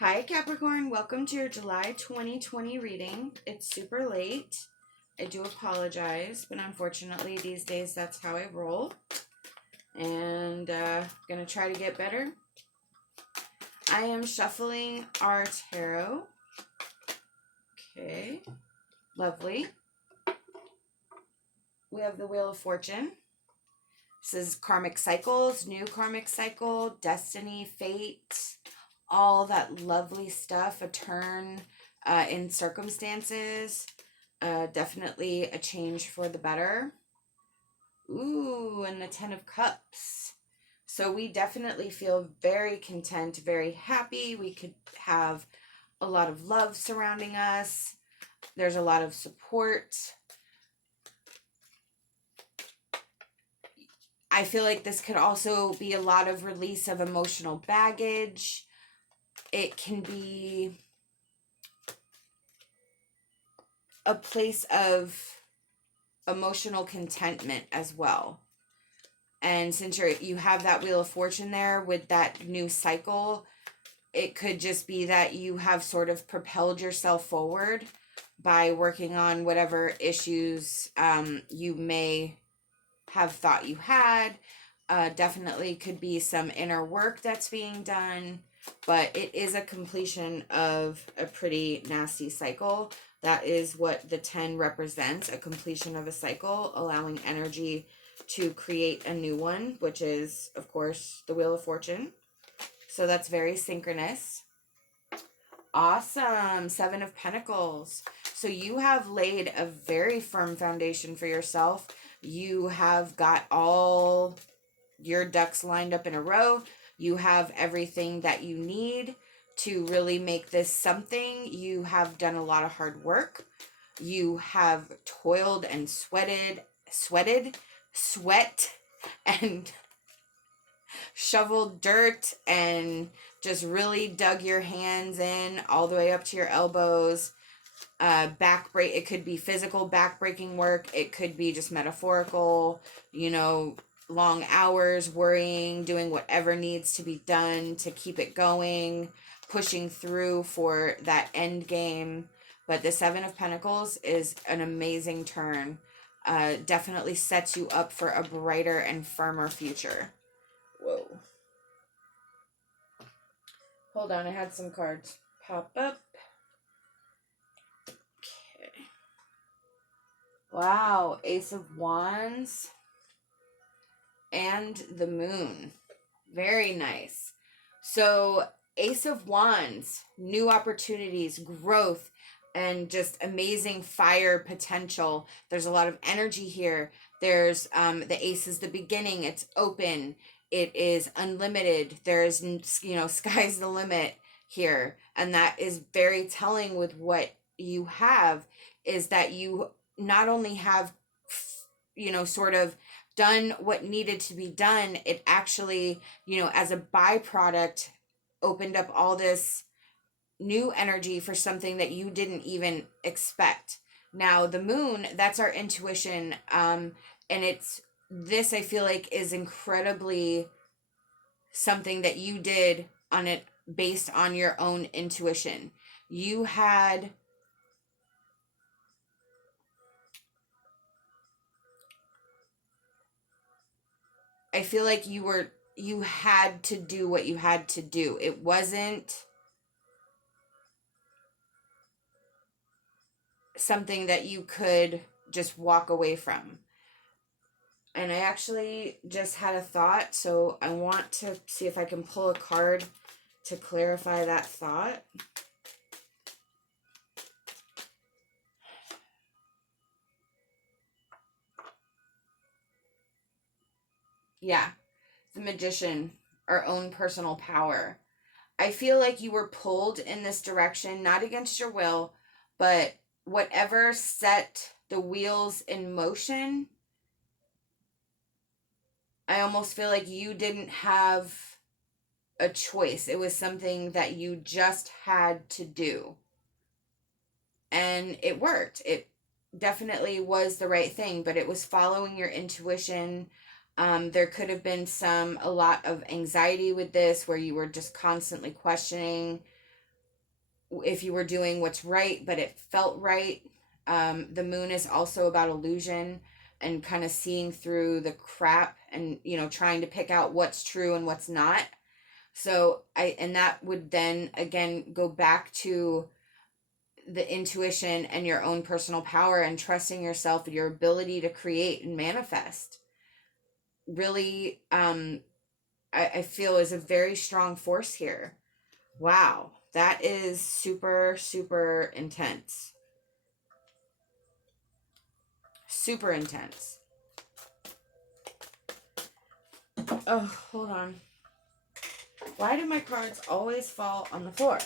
Hi Capricorn, welcome to your July 2020 reading. It's super late. I do apologize, but unfortunately these days that's how I roll. And gonna try to get better. I am shuffling our tarot. Okay, lovely. We have the Wheel of Fortune. This is karmic cycles, new karmic cycle, destiny, fate, all that lovely stuff, a turn in circumstances, definitely a change for the better. Ooh, and the Ten of Cups. So we definitely feel very content, very happy. We could have a lot of love surrounding us. There's a lot of support. I feel like this could also be a lot of release of emotional baggage. It can be a place of emotional contentment as well. And since you have that Wheel of Fortune there with that new cycle, it could just be that you have sort of propelled yourself forward by working on whatever issues you may have thought you had. Definitely could be some inner work that's being done, but it is a completion of a pretty nasty cycle. That is what the 10 represents, a completion of a cycle, allowing energy to create a new one, which is, of course, the Wheel of Fortune. So that's very synchronous. Awesome. 7 of Pentacles. So you have laid a very firm foundation for yourself. You have got all your ducks lined up in a row. You have everything that you need to really make this something. You have done a lot of hard work. You have toiled and sweat and shoveled dirt and just really dug your hands in all the way up to your elbows. It could be physical backbreaking work. It could be just metaphorical, long hours, worrying, doing whatever needs to be done to keep it going, pushing through for that end game. But the 7 of Pentacles is an amazing turn. Definitely sets you up for a brighter and firmer future. Whoa. Hold on, I had some cards pop up. Okay. Wow, Ace of Wands and the Moon. Very nice. So, Ace of Wands, new opportunities, growth, and just amazing fire potential. There's a lot of energy here. There's the Ace is the beginning. It's open. It is unlimited. There's, sky's the limit here. And that is very telling with what you have, is that you not only have, sort of done what needed to be done, it actually, as a byproduct, opened up all this new energy for something that you didn't even expect. Now, the Moon, that's our intuition. And this, I feel like, is incredibly something that you did on it based on your own intuition. You had I feel like you had to do what you had to do. It wasn't something that you could just walk away from. And I actually just had a thought, so I want to see if I can pull a card to clarify that thought. Yeah, the Magician, our own personal power. I feel like you were pulled in this direction, not against your will, but whatever set the wheels in motion, I almost feel like you didn't have a choice. It was something that you just had to do. And it worked. It definitely was the right thing, but it was following your intuition. There could have been a lot of anxiety with this, where you were just constantly questioning if you were doing what's right, but it felt right. The moon is also about illusion and kind of seeing through the crap and, trying to pick out what's true and what's not. So and that would then again go back to the intuition and your own personal power and trusting yourself and your ability to create and manifest. Really, I feel is a very strong force here. Wow, that is super, super intense. Super intense. Oh, hold on. Why do my cards always fall on the floor?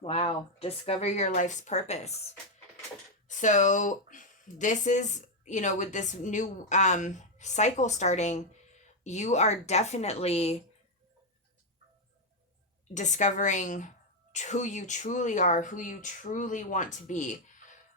Wow. Discover your life's purpose. So this is, with this new cycle starting, you are definitely discovering who you truly are, who you truly want to be,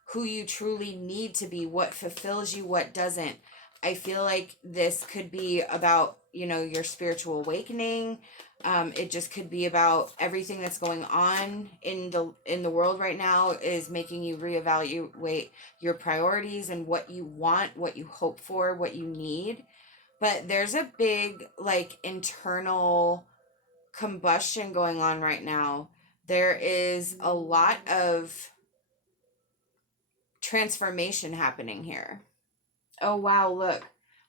who you truly need to be, what fulfills you, what doesn't. I feel like this could be about, your spiritual awakening. It just could be about everything that's going on in the world right now is making you reevaluate your priorities and what you want, what you hope for, what you need. But there's a big internal combustion going on right now. There is a lot of transformation happening here. Oh, wow, look.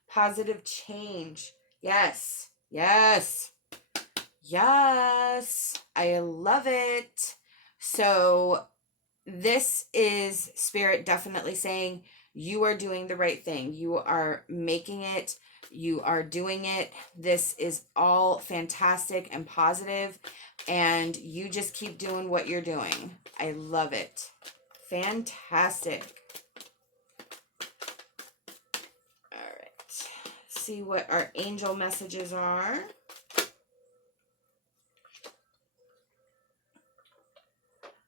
Positive change. Yes. Yes. Yes. I love it. So, this is Spirit definitely saying you are doing the right thing. You are making it. You are doing it. This is all fantastic and positive, and you just keep doing what you're doing. I love it. Fantastic. All right. See what our angel messages are.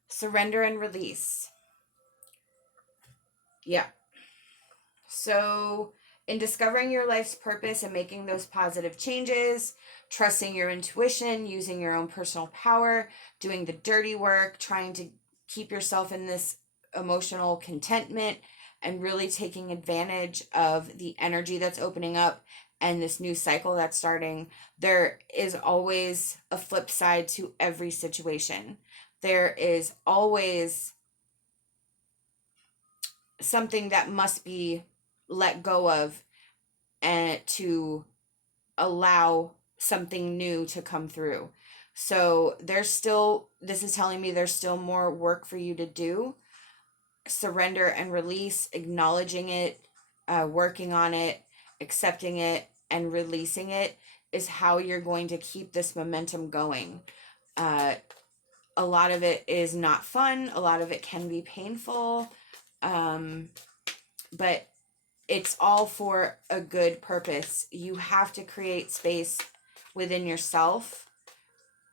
Surrender and release. Yeah. So, in discovering your life's purpose and making those positive changes, trusting your intuition, using your own personal power, doing the dirty work, trying to keep yourself in this emotional contentment, and really taking advantage of the energy that's opening up and this new cycle that's starting, there is always a flip side to every situation. There is always something that must be let go of and to allow something new to come through. So this is telling me there's still more work for you to do. Surrender and release, acknowledging it, working on it, accepting it, and releasing it is how you're going to keep this momentum going. A lot of it is not fun. A lot of it can be painful. But it's all for a good purpose. You have to create space within yourself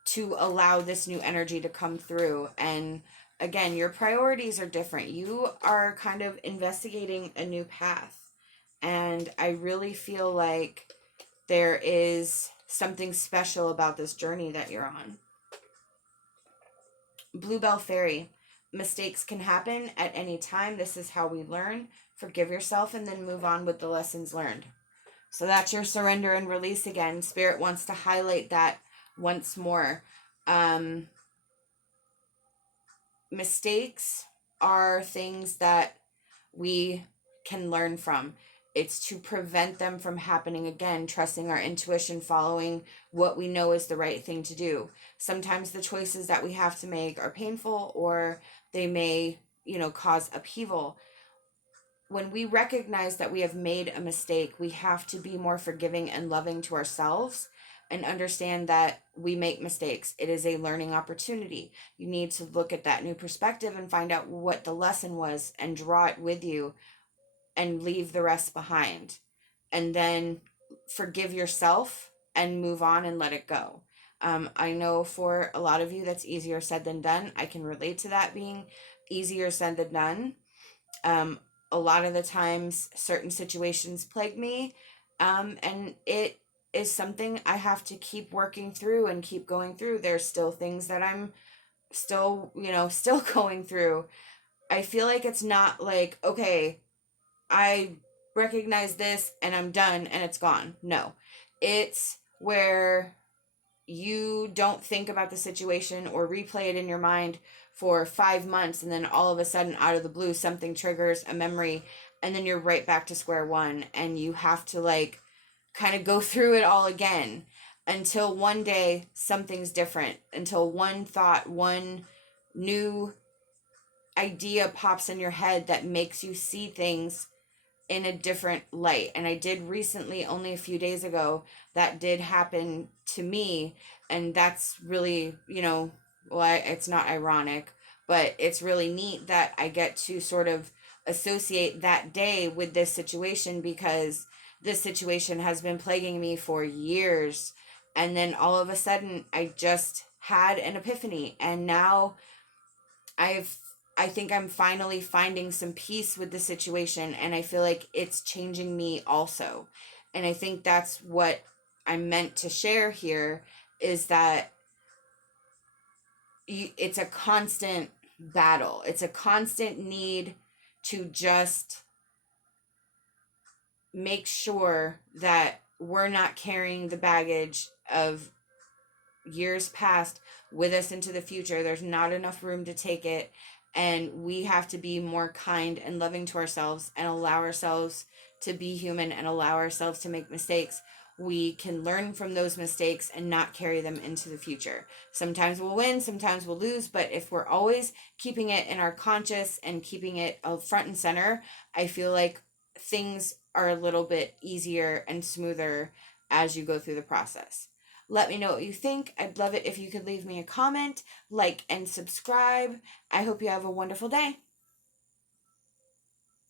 to allow this new energy to come through. And again, your priorities are different. You are kind of investigating a new path. And I really feel like there is something special about this journey that you're on. Bluebell Fairy. Mistakes can happen at any time. This is how we learn. Forgive yourself and then move on with the lessons learned. So that's your surrender and release again. Spirit wants to highlight that once more. Mistakes are things that we can learn from. It's to prevent them from happening again, trusting our intuition, following what we know is the right thing to do. Sometimes the choices that we have to make are painful or they may, cause upheaval. When we recognize that we have made a mistake, we have to be more forgiving and loving to ourselves and understand that we make mistakes. It is a learning opportunity. You need to look at that new perspective and find out what the lesson was and draw it with you and leave the rest behind. And then forgive yourself and move on and let it go. I know for a lot of you that's easier said than done. I can relate to that being easier said than done. A lot of the times certain situations plague me And it is something I have to keep working through and keep going through. There's still things that I'm still, still going through. I feel like it's not like, okay, I recognize this and I'm done and it's gone. No. It's where you don't think about the situation or replay it in your mind for 5 months, and then all of a sudden, out of the blue, something triggers a memory, and then you're right back to square one, and you have to like kind of go through it all again until one day something's different, until one thought, one new idea pops in your head that makes you see things in a different light. And I did recently, only a few days ago, that did happen to me. And that's really, it's not ironic, but it's really neat that I get to sort of associate that day with this situation, because this situation has been plaguing me for years. And then all of a sudden, I just had an epiphany. And now I've I think I'm finally finding some peace with the situation, and I feel like it's changing me also. And I think that's what I'm meant to share here, is that it's a constant battle. It's a constant need to just make sure that we're not carrying the baggage of years past with us into the future. There's not enough room to take it, and we have to be more kind and loving to ourselves and allow ourselves to be human and allow ourselves to make mistakes. We can learn from those mistakes and not carry them into the future. Sometimes we'll win, sometimes we'll lose, but if we're always keeping it in our conscious and keeping it front and center, I feel like things are a little bit easier and smoother as you go through the process. Let me know what you think. I'd love it if you could leave me a comment, like, and subscribe. I hope you have a wonderful day.